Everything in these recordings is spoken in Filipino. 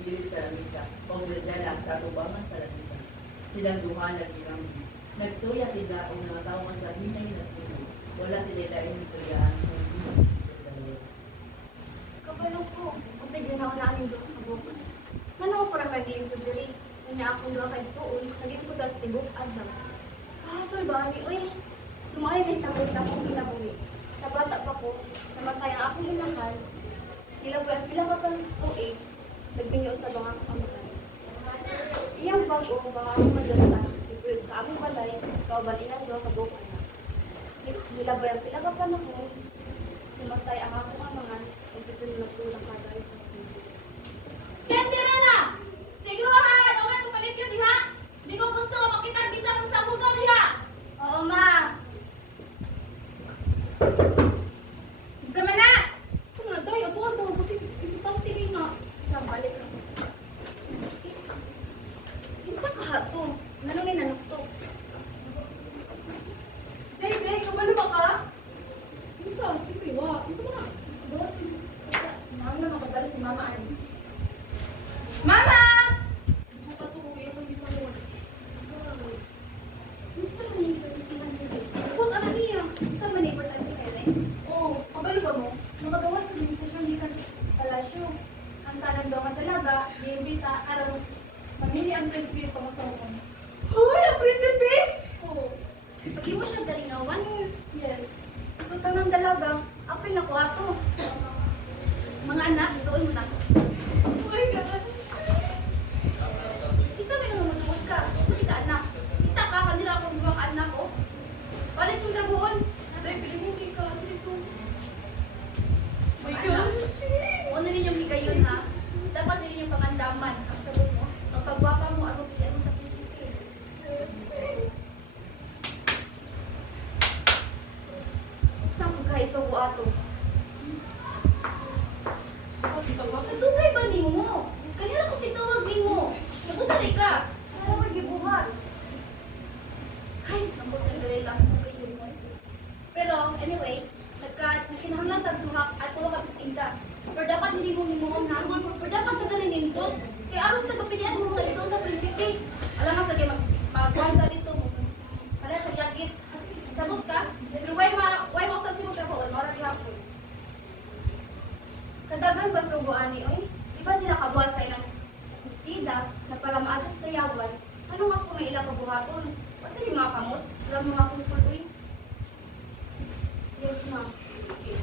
pilit sa lamisa, o Bezela sa tubangan sa lamisa. Silang duha nagsilang. Nagstuya sila o natawa sa hinay na tulog. Wala sila dahil istoryahan kung hindi si dalawa. Kabalog ko, kung sige na ako namin doon kabukod. Ano ko para kadiin ko diri? Kanya akong doon kay suon, naging ko das tibok adlaw. Kasol ba ni uy? Sumay na tapos na akong kinabuhi. Sa bata pa ko, namatay ang akong inahal. Nilabuan pila ka pang uwi, nagbinyo sa mga kamatay. Iyang bago, baka akong madastan, ipulog sa aming balay, kauban ilang doon kabukod na. Nilabuan pila ka panahon, namatay ang akong amangan, ito na sulang kagay sa pili. Cinderella! Siguro ha, naman pumalit yun, diha? Hindi ko gusto ka makita ang bisa mong sabugaw, diha? Oo, ma! Sama na! Kung na tayo, ito ang tawag kasi ipang tingin na. Sa balik na. Kinsa ka ha to? Nanong nanok to? Day, kabalo ba ka? Kinsa? Siyempre, wa. Kinsa mo na? Nang na makabalik si mama ani. Mama! Nakatuloy ako hindi pa noon. Kinsa man yung pagkasihan nila? Huwag ano niya. Kinsa man yung importante kayo na Oo, kabalo ba mo? Nakagawat ko din ko hindi ka talasyo. Ang tanang daw nga talaga, iimbita, araw, mamili ang prinsipe pa masawakan. Hoy, ang prinsipe! Oo. Pag mo siya galingawan, yes. So, tanang dalaga, apil na kwarto. Mga anak, doon mo na. Oh my gosh! Isa may namutungod ka. Pati ka anak. Kita ka, kanila akong buwang anak ko. Balik sa buon. Day, pili mo kay ka. Dito. My My anak. gosh! Una ninyong higayon ha. Dapat din ninyong pangandaman ang sabot mo. Ang pagwapa mo, ano pilihan mo sa prinsipe. Saan ko kayo sa buato? Kadugay ba ni mo? Kanila ko si tawag ni mo. Nagusali ka. Kaya mo gibuhat. Ay, naku, Cinderella. Okay, yun mo. Pero, anyway, nagkinahanglan tagduhak at pulo ka bistinda. Pero dapat hindi mo himuhon na. Pero dapat sa galing nindot. Kaya aron sa kapilian mo mga ison sa prinsipe. Alam nga, sige, magkwansa dito mo. Kaya sa yagit. Sabot ka. Pero why mo sa simong trabaho? Mara hapon. Kadagan ba sugo ani oy? Di ba sila kabuhat sa ilang istida na para maatas sa yawan? Ano nga kung may ilang kabuhaton? Kasi yung mga kamot, alam mga kupul oy. Yes, ma'am. Sige.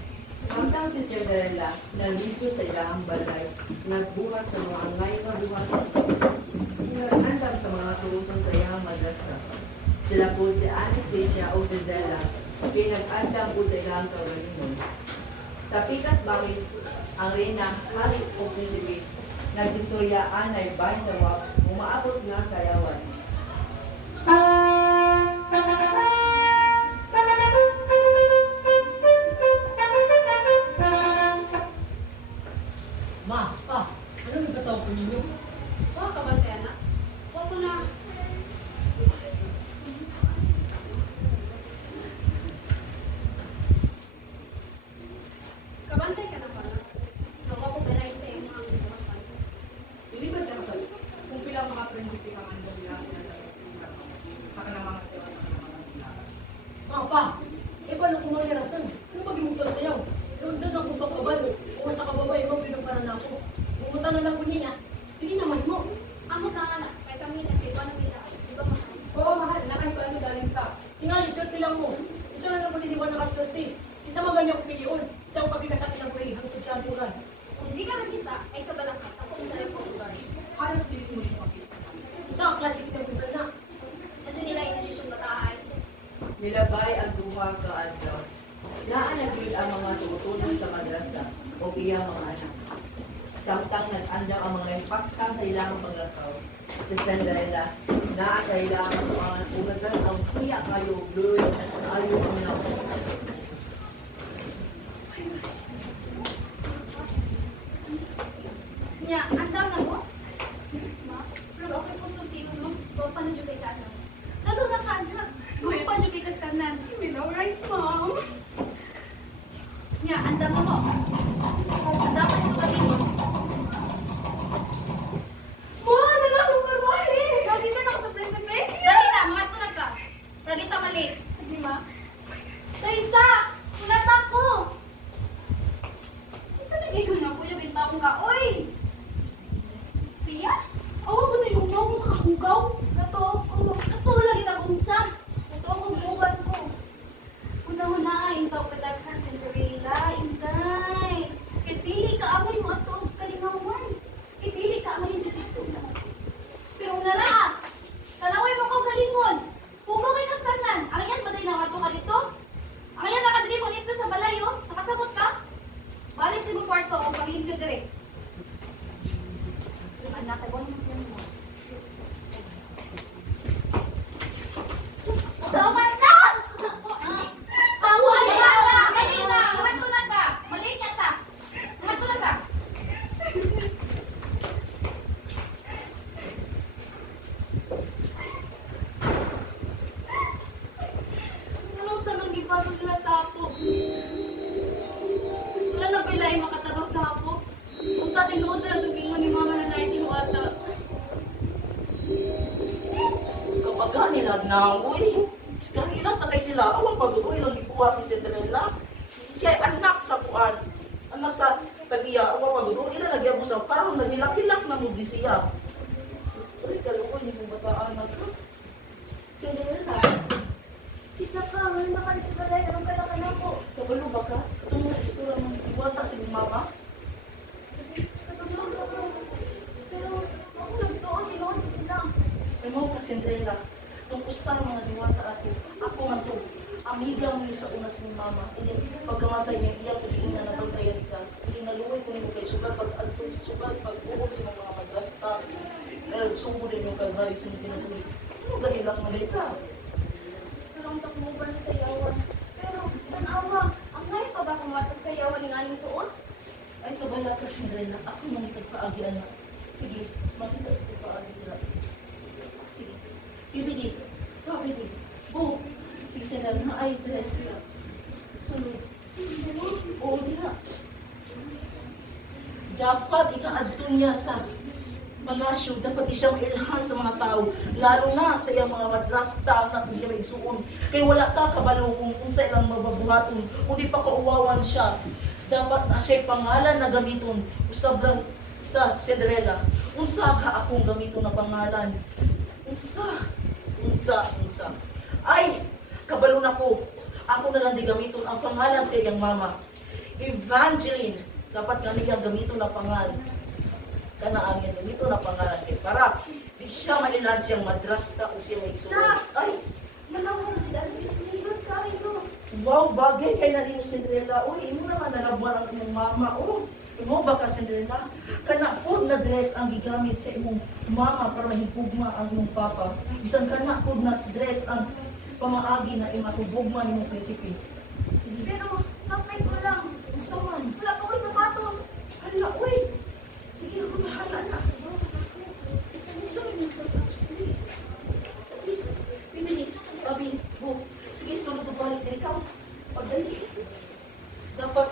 Samtang si Cinderella nalito sa ilang balay, nagbuhat sa mga ngayon na buhat. Sinarandam sa mga suruton sa iyang madrasa. Sila po si Anastasia o Bezela, pinag-andam po sa ilang kaugalingon. Sa pikas bangis, ang reyna, hari o prinsipe, nag-istoryaan ay bahay sa wap, umaabot nga sa yawan. Ma, pa, ano yung katawag ko ninyo? Huwag ka ba, anak? Huwag ko na. Kabantay ka na pala. Nawa ko ganay sa iyong mga mga Hindi ba siya kasali? Kung pila mga prinsipe kang andang bilang saka ng mga sayo at ng mga bilang. Ma, pa, eh paano kung mga rason? Ano ba gimutor sa'yo? Doon sa nang kupang kabalo, kung sa kababay mo, pinumparan ako. Pumunta na lang ko niya, hindi naman mo. amo ka nga na. Kaya kami nagkiba na kita. Di ba mahal? Oo, mahal, na kahit paano galing ka. Tingali, swerte lang mo. Isa na lang mo hindi ko nakaswerte. Isa maganya ko piliyon. Isa ang pagkikasakit ng kuhi, hangtod sa aturan. Kung di ka nakita, ay kabalang ka. Ako ang sarili ko ubar. Halos dilit mo rin kasi. Isa ang klasik ng kumpel na. Ito nila yung desisyon bataan. Nilabay ang duha ka adlaw. Naanagil ang mga tumutunan sa madrasa o iya mga anak. Samtang nag-andam ang mga impakta sa ilang paglakaw. Si Cinderella, naakailangan ang mga ugagan ang siya kayo, blur, ayaw ang nakos. Nya, andam na mo? Ma, pero okay po sulti mo. Kung paano dyan kay kanan. Lalo na kanan. Kung paano dyan kay kanan. You know, right, mom? Nya, andam na mo. Andam na yung kalimon. anak, kay wala mas mo. Dapat na! Tawa na! Kanina! Matulad ka! Maliit yan ka! Matulad ka! Anong tanong ipasok nila sa ako? Wala na ba ilay makatanong sa ako? Kung tatinuod na lang tubing mo ni mama na naitinuata. Kapag nila nangoy, kahilas na kay sila, awang pagdugoy lang ipuwat ni Cinderella. Siya ay anak sa kuan, anak sa tagiya, awang pagdugoy, ila nagyan mo sa parang nagilak-ilak na mo di siya. Sus, uy, kalukoy, hindi mo bataan na ka. Cinderella, Kita ka, wala na ka sa balay, anong kailangan na ako? kabalo ba ka? Itong mga istura ng iwata si mama. Katulog ako. Pero ako nagtuon, tinuod sa sila. May mo ka, Cinderella, itong usang mga diwata ako man to, amiga mo ni sa unas ni mama. Hindi, pagkamatay niya, iyak ko hindi na nabantayan ka. Hindi naluway ko niyo kay sugal pag-alto, sugal pag-uol sa mga madrasta. Nagsubo din yung kalbari sa mga pinatuloy. Ano ba ilak na dita? Walang takmuban sa yawan. Pero, tanawa, ang ngayon pa ba kumatag sa yawan ng aling suot? Ay, kabala ka, Cinderella. Ako nang itagpaagi, anak. Sige, makita sa itagpaagi nila. Sige. Bibili. Bibili. Bo. Sige, Cinderella. Na ay dress nila. Sulod. Oo, di na. Dapat ika-adto niya sa palasyo. Dapat di siya mailhan sa mga tao. Lalo na sa iyang mga madrasta na kung siya may igsuon. Kaya wala ka kabalo kung sa ilang mababuhaton. Kung di pa kauwawan siya. Dapat na siya'y pangalan na gamiton usablang sa Cinderella. Unsa ka akong gamiton na pangalan? Unsa. Ay, kabalo na ko. Ako na lang di gamiton ang pangalan sa iyang mama. Evangeline. Dapat kaniyang gamiton na pangalan. Kanaan niya gamiton na pangalan. Para di siya mailhan siyang madrasta o siya may igsuon. Ay, Manawag, sinigod ka rin mo. wow, bagay kay na rin Cinderella. Uy, imo naman nalabuan ang imong mama. Oh, imo ba ka Cinderella? Kana pod na dress ang gigamit sa imong mama para mahigugma ang imong papa. Bisan kana pod na dress ang pamaagi na imatubugma nimong prinsipe. Sige. Pero, kapay ko lang. Unsa man? Wala pa ko'y sapatos. Hala, uy. Sige, ako bahala na. Unsa man yung sapatos dili? Sabi, pinili. Sabi, bo. Sige, sulod ko balik din ikaw. Pagdali. Dapat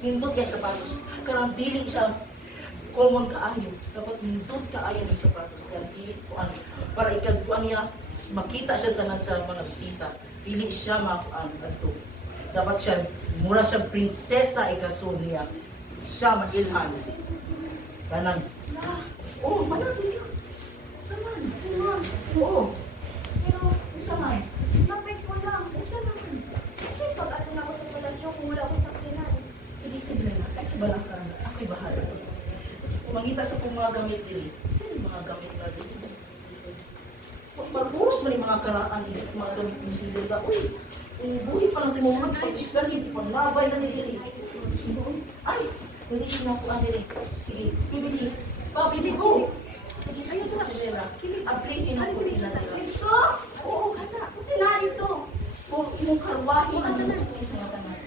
nindot kay sapatos. Karang dili siya common kaayo. Dapat nindot kaayo ng sapatos. Kaya dili ko ano. Para ikagpuan niya, makita siya tanan sa mga bisita. Dili siya makuan adto. Dapat siya, mura siya prinsesa ikasun niya. Siya mailhan. Tanan. Oh, manatili ka. Saman. Oo. Pero, Saman. kapay ko lang. Saman. Kasi pag-atin ako sa palasyo kung wala ko sakyanan. Sige, sige na. Bala ka na. Ako'y bahala. Mangita sa kong mga gamit dili. Sino yung mga gamit na dili? Pag-uros mo yung mga karaan dili, mga gamit mo si Lila. Uy, buhay pa lang timumag. Pag-isgal, hindi pa labay na dili. Ay, hindi sinakuan dili. Sige, bibili. Pabili ko. Sige, sige na si Lila. Abrihin mo ko nila nila. Ito? Oo, ganda. Kasi na ito. Kung imong karwahe, ang mga sa mga tanan.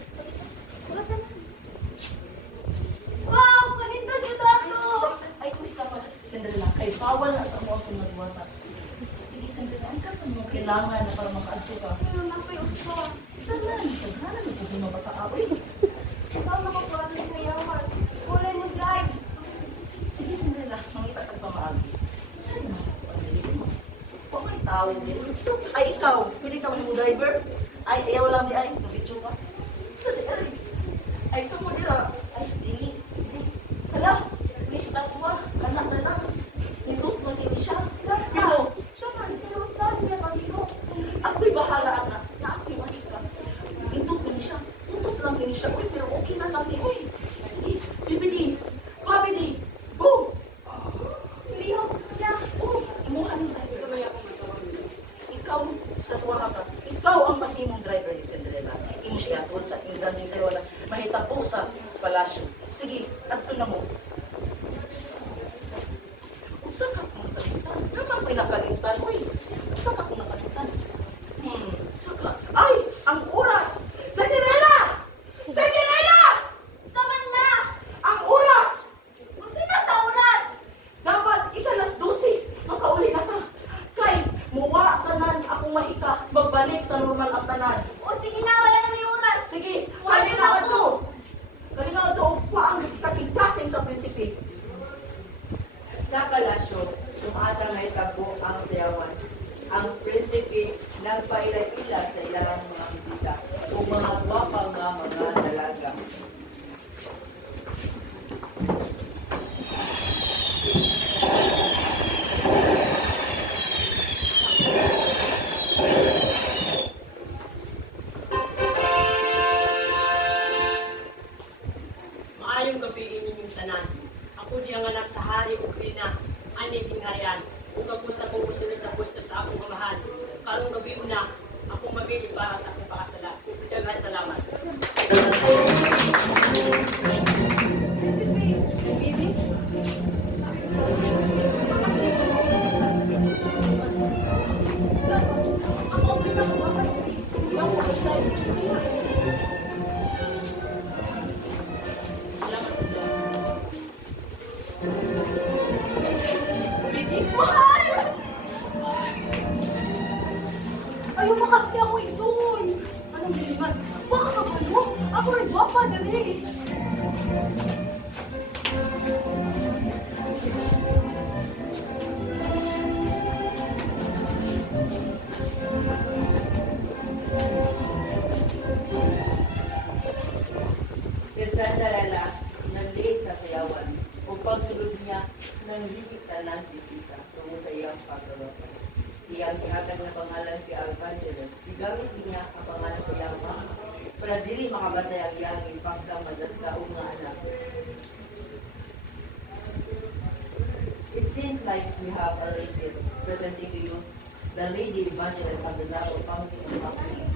Wow! Kanito dito ako! Ay, kuy tapas, Cinderella, kay bawal na sa mga sumagwata. Sige, Cinderella, ang saan mo kailangan na para makaadto ka? Pero napay uso. Saan na? Paghanan mo kung mabakaaoy. Tama ko po atin sa yawan. Kulay mo drive. Sige, Cinderella, mangita ka pa maagi. Saan na? Pagdili mo. Kung may tao din. Ay, ikaw, pili ka mo driver? Ay, ayaw lang di ay. Nabitso ka. Saan di ay? Ay, ikaw mo dira. Ay, dili. Hala, please na po ah. Anak na lang. Nindot na din siya. Pero, saan? Pero saan niya pag-ino? Ako'y bahala, anak. Na ako'y mahika. Nindot na siya. Nindot lang din siya. Uy, pero okay na lang. Uy, sige. Bibili. Pabili. Boom. Lihaw sa siya. Oh, imuha ng driver. Ikaw, sa tuwa ka. Ikaw ang mahimong driver ni Cinderella. Imo siya tungkol sa inganding sa'yo na mahitabo sa palasyo. Sige, adto na mo. Naman ko'y nakalimutan. Uy, saka ko nakalimutan. Saka, ay, ang oras! Cinderella! Cinderella! Saman na! Ang oras! Sino sa oras? Dapat ikalas 12. Makauli na ka. Kay, muwa tanan akong mahika. Magbalik sa normal ang tanan. O sige na, wala na may oras. Sige, Wala kali na na ako. ito. Kali na ito. Paang kasing-kasing sa prinsipe. Sa palasyo, tumaasang naitabo ang sayawan. Ang prinsipe nagpaila-ila sa ilang mga bisita o mga gwapang mga dalaga. Maayong gabi inyong tanan. Ako di ang anak sa hari o Rina, ani kingharian. Ug ako sa kong usunod sa pwesto sa akong amahan. Karong gabi una, ako mabili para sa akong pakasala. Daghan salamat. Salamat sa salamat. Mahal! Ayaw pa kasi ako isuon. Anong biliman? Baka kapalo? Ako rin wapa dali. Si Cinderella nag-late sa sayawan o pagsulod niya ng higit ng bisita tungo sa iyang pagkaroon. Iyang ihatag na pangalan si Arcangelo. Igamit niya ang pangalan sa iyang mama para dili makabatay ang iyang ipagkang madastaong nga anak. It seems like we have a lady presenting to you the Lady Evangelist of the Love of Fountain of Fountains.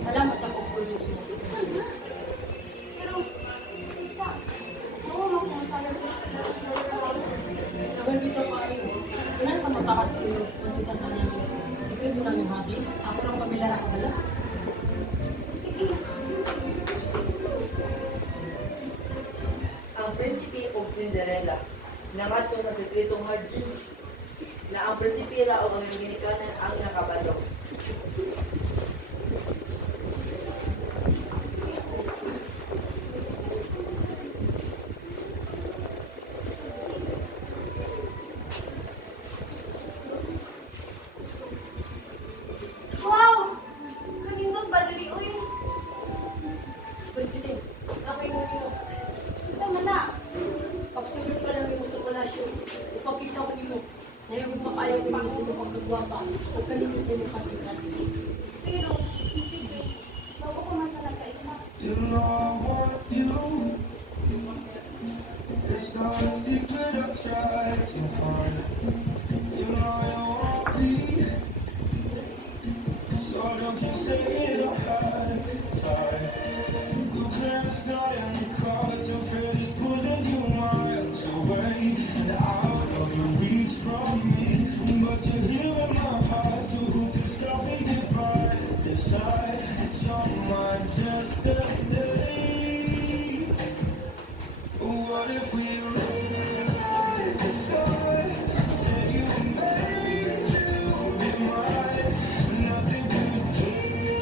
Salamat sa pagpuli mo. Pero, isa, oo, magpunta Nagal dito pa kayo. Kailan ka magkakastuyo kung kita sa namin? Sikreto lang yung habi. Ako lang pamilya na kabala. Sige. Ang prinsipe o Cinderella nangadto sa sekretong hardin na ang prinsipe o ang ginikanan ang nakabalo. Wow! Kanindot ba dali, uy? Pwede ako yung mo. Isa man na. Pagsulod ka lang mo sa palasyo. Ipakita ko niyo. Ngayon makayaw ko yung sa mga kagwapa. Huwag kalimutin mo kasi. Pero, sige. Bago ko man talaga ito. You know I want you. It's not a secret I tried to hide. You know you want me. So don't you say it or hide tight. You can't start in the cards. Your fear is pulling you miles away and out of your reach from me. But you're here in my heart, so who can stop me if I decide it's on my destiny? What if we rewrite the stars? Said you were made to be mine. Nothing could keep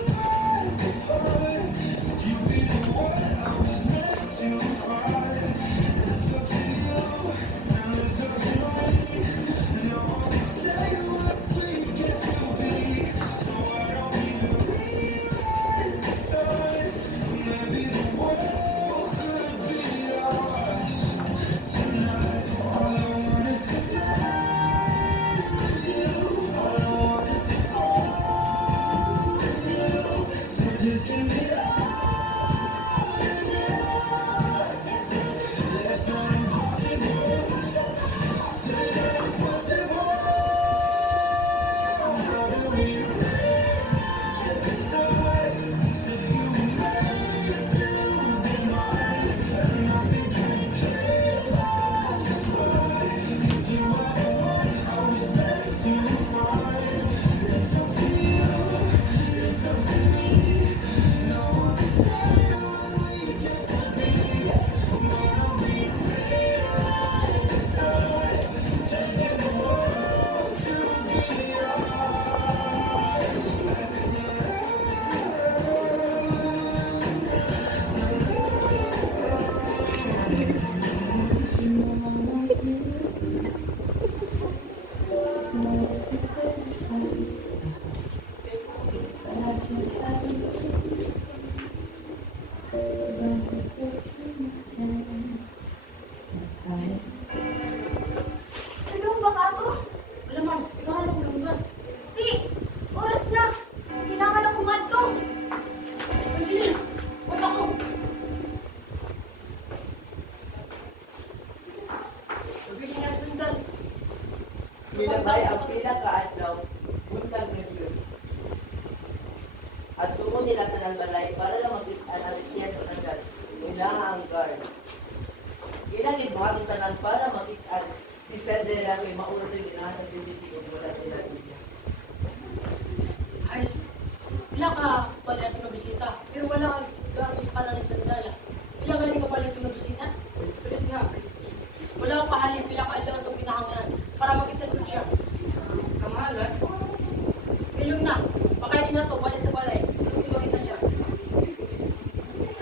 kita. Pero wala kang gagawin sa kanang isang dala. Ilang galing ka pala itong bisita? Bilis nga, Prinsipe. Wala akong kahalin pila ka lang itong pinakamunan para makita ko siya. Kamahalan? Ilong na, pakainin na to, balik sa balay. Anong pinakita niya?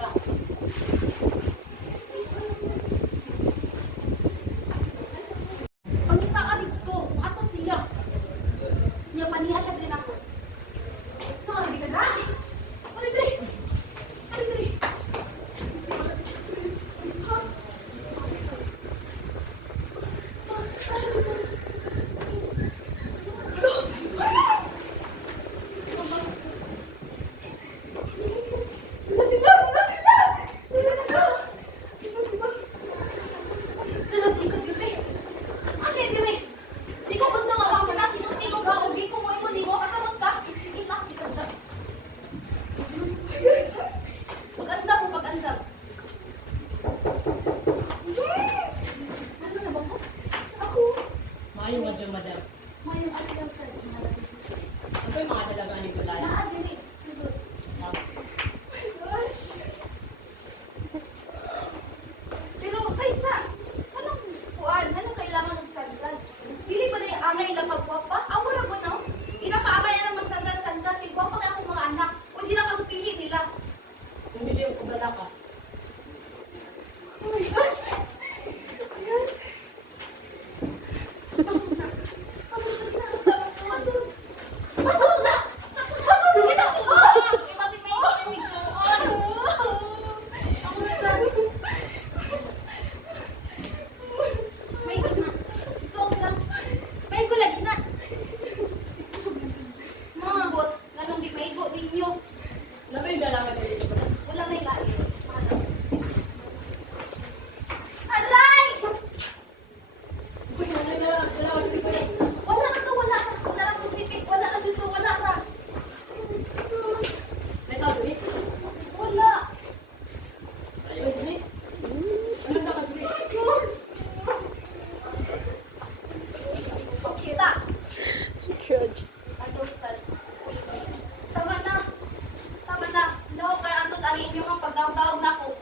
Tara. Pangita ka dito, asa siya? Niya paniya siya din ako. Nakalagi ka na. Ano dre? Ano dre? Pag-anda mo, pag-anda. Ano na ba ko? Ako. Maayong madyo, madam. Mayroong ayaw sa Ano ba yung mga dalaga ni Gulay? Naadili. Siguro. Pero kaysa, anong kuan, anong kailangan ng sandal? Dili ba na angay na pagwapa? Amo ra ko no? Di na kaamay na magsandal-sandal, tigwapa kay akong mga anak. O di na kang pili nila. Pumili yung kugala ka. Oh my gosh! Pasok na! Pasok na! Pasok! Pasok na! Pasok na! Sino ko? Kasi may suon. Ako na sa... May na. Suon na. May ko lagi na. Mga bot, ganong di maigo ninyo. Ano ba yung dalaga ni Gulay? Wala may lain. Aray! Uy, ano yung dalaga ni Gulay? Wala na to, wala na. Wala na Pacific. Wala na dito, wala na. May tao doon eh? Wala. Ayun, sige. Ano na ka doon eh? Kita. Ato sa... Tama na. Tama na. No, kaya ato sa inyo ang pagdaw-daw na ko.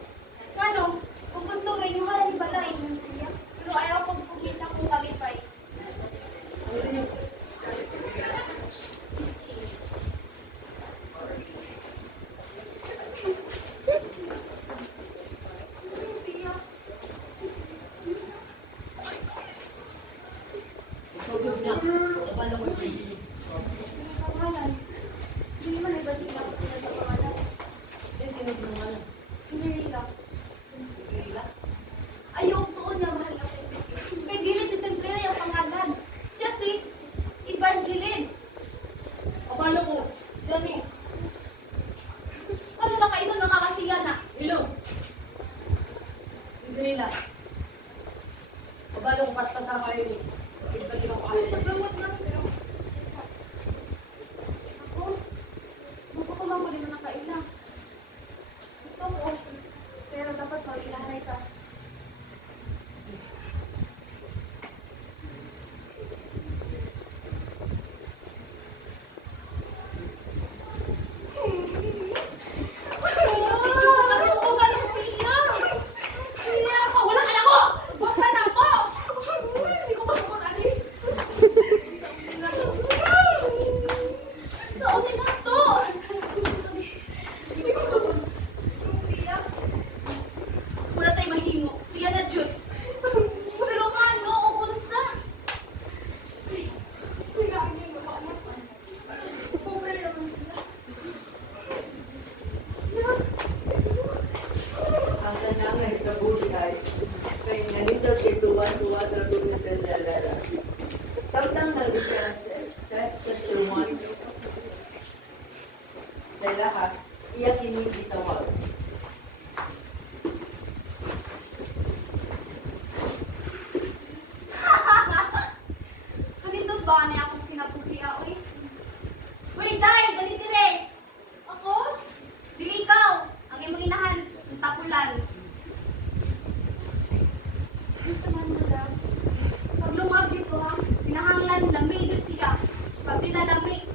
Kano, kung gusto mo inyo hala ni balay siya. Pero ayaw kong pugis akong kalipay. Ano rin yung... Siya. Tugod niya. Kapala mo yung Prinsipe. Kawalan. Hindi man ay ba't ako pinagkawalan. Sino tinutulungan? Hindi nila. Gila. Ayaw tuon na mahal nga prinsipyo. Kay dili si Sentria yung pangalan. Siya si Evangeline. Kapalo ko. Siya ni. Ano na kayo ng mga kasiya na? Ilong. Cinderella. Kapalo ko paspasan kayo ni. Hindi ko kasi. Naglamot lang siya. Ako? Buko ko lang ko din na nakaila. Gusto ko. Pero dapat mag-ilahanay ka. Medyo magkaruugan sa siya. Siya ako. Wala ka na ko! Huwag ka na ako! Hindi ko masukot, ani. Sa unin na to! Hindi ko masukot. Siya. Wala tayo mahimo. Siya na jud. Pero ano, unsa? Ay, sila ang yung mga anak. Pobre naman sila. Ang kanangay kabuhay kay nganito kay tuwa-tuwa sa tuwa sa lalala. Samtang nalikas sa testimony sa lahat, iya kinibitawag. Kanito ba na akong kinabuhi oy? Wait, dai, dali dire. Ako? Dili ikaw. Ang imong inahan, ang tapulan. Gusto man mo daw. Pag lumag dito ha, pinahanglan, lamig siya. Pag pinalami,